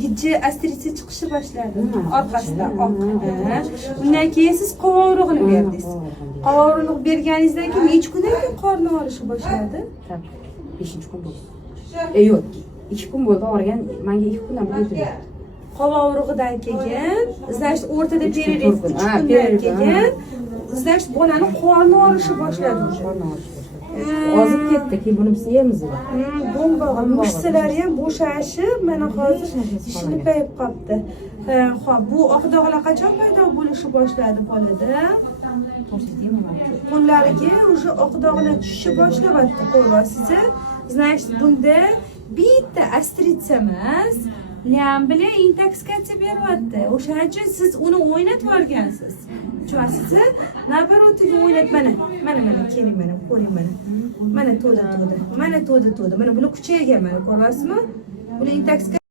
gijji astritsi chiqishni boshladi. Orqasida oq. Undan keyin siz qovurug'ini berdingiz. Qovurug' berganingizdan keyin necha kundan keyin qorni og'rishi boshladi? 5-kun bo'ldi. Yo'q, 2 kun bo'ldi og'rigan. Menga 2 kundan bo'ldi. Qovurug'idan keyin, значит, o'rtada pererez 3 kundan keyin, значит, bolani qorni og'rishi boshladi. Ozib ketdi, keyin buni biz yeymiz. Bomba, mushsalari ham bo'shashib, mana hozir ishini payib qolibdi. Xo'p, bu oq dog'lar qachon paydo bo'lishni boshladi bolada? Qo'llariga o'sha oq dog'lar tushishni boshlabdi, ko'ryapsiz. Значит, bunda bitta astritsa emas, lam bilan intoksikatsiya beryapti. O'shaning uchun siz uni o'ynatib olgansiz. Tushunasiz? Nabarotiga o'ynat mana keling mana ko'ring mana. Mana to'da. Mana to'da. Mana buni kuchaygan mana ko'ryapsizmi? Buni intoksikatsiya